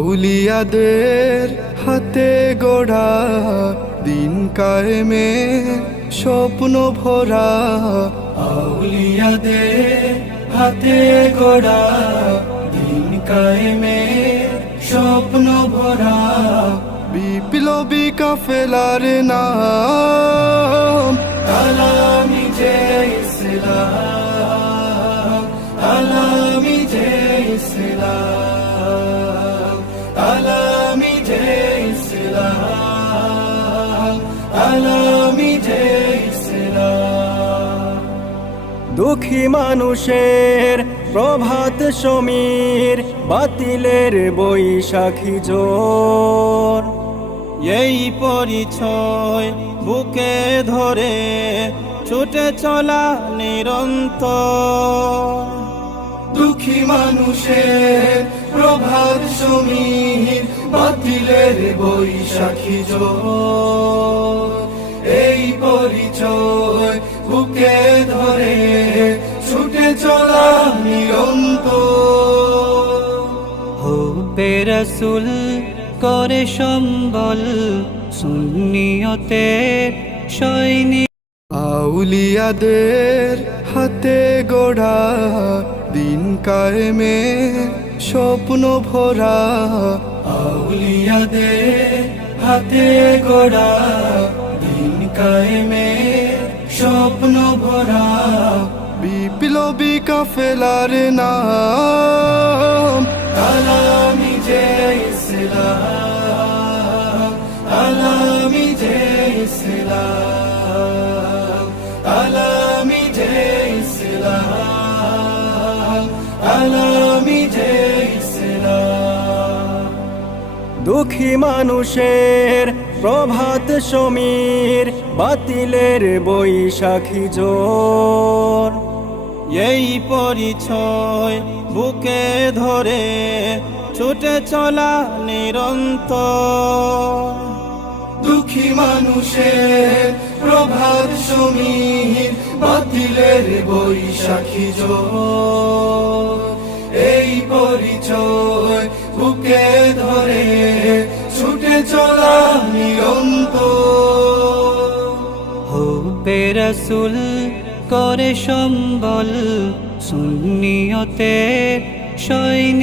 আউলিয়াদের হাতে গড়া দিন কায়েমের স্বপ্ন ভরা। আউলিয়াদের হাতে গড়া দিন কায়েমের স্বপ্ন ভরা। বিপ্লবী কাফেলার নাম আলামি যে ইসলাম, আলামি যে ইসলাম, আলামি যে ইসলাম, আলামি যে ইসলাম। দুঃখী মানুষের প্রভাত সমীর, বাতিলের বৈশাখী জোর। এই পরিচয় বুকে ধরে ছুটে চলা নিরন্তর। দুঃখী মানুষের প্রভাত সমীর, বাতিলের বৈশাখী জোর। এই পরিচয় বুকে ধরে ছুটে চলা নিরন্তর। হুব্বে রাসূল করে সম্বল, সুন্নিয়তে সৈনিক। আউলিয়াদের হাতে গড়া দিন কায়েমের স্বপ্ন ভরা। আউলিয়াদের হাতে গড়া দিন কায়েমের স্বপ্ন ভরা। বিপ্লবী কাফেলার নাম আলামি যে ইসলাম, আলামি যে ইসলাম, আলামি যে ইসলাম, আলামি যে ইসলাম। দুঃখী মানুষের প্রভাত সমীর, বাতিলের বৈশাখী জোর। এই পরিচয় বুকে ধরে ছুটে চলা নিরন্তর। দুঃখী মানুষের প্রভাত সমীর, বাতিলের বৈশাখী জোর। এই পরিচয় বুকে ধরে ছুটে চলা নিরন্তর। হুব্বে রাসূল করে সম্বল, সুন্নিয়তে সৈনিক।